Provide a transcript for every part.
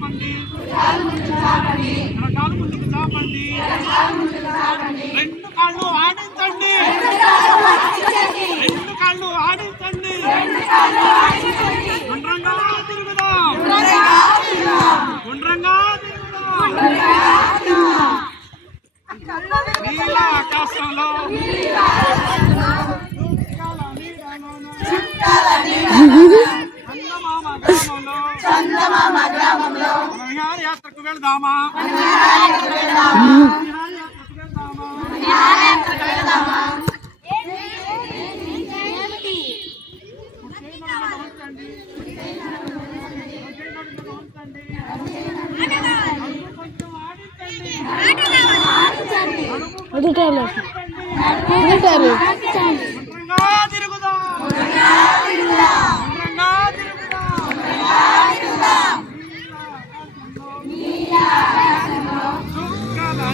చాపండి చాపండి రెండు కాళ్ళు ఆడించండి రెండు కాళ్ళు ఆడించండి గుండ్రంగా తిరుగుదాం గుండ్రంగా తిరుగుదాం ఆకాశంలో చందమామ గ్రామంలో విహారయాత్రకు వెళ్దామా విహారయాత్రకు వెళ్దామా తిరుగుదా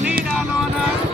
Nina, Lorna.